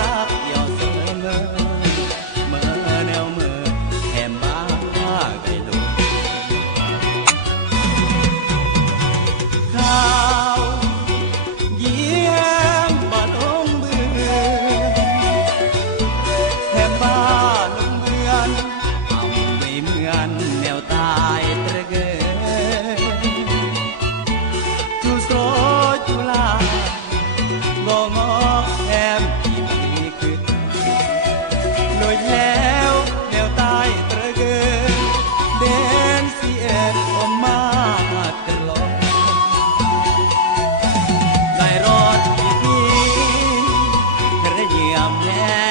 รักยอเสมอเมื่อแนวมือแหมบ้าไกลลุกข้าวเยี่ยมบ้านองเบือนแหมบ้านองเบือนเอาไม่เหมือนแนวตายตระเกจูโซจูลางองอแหมที่มีขึ้นลอยแล้วแนวตายตระเกเดนสีเอ็ดอมมาตลอดในรถที่นี้ระเยียมแย่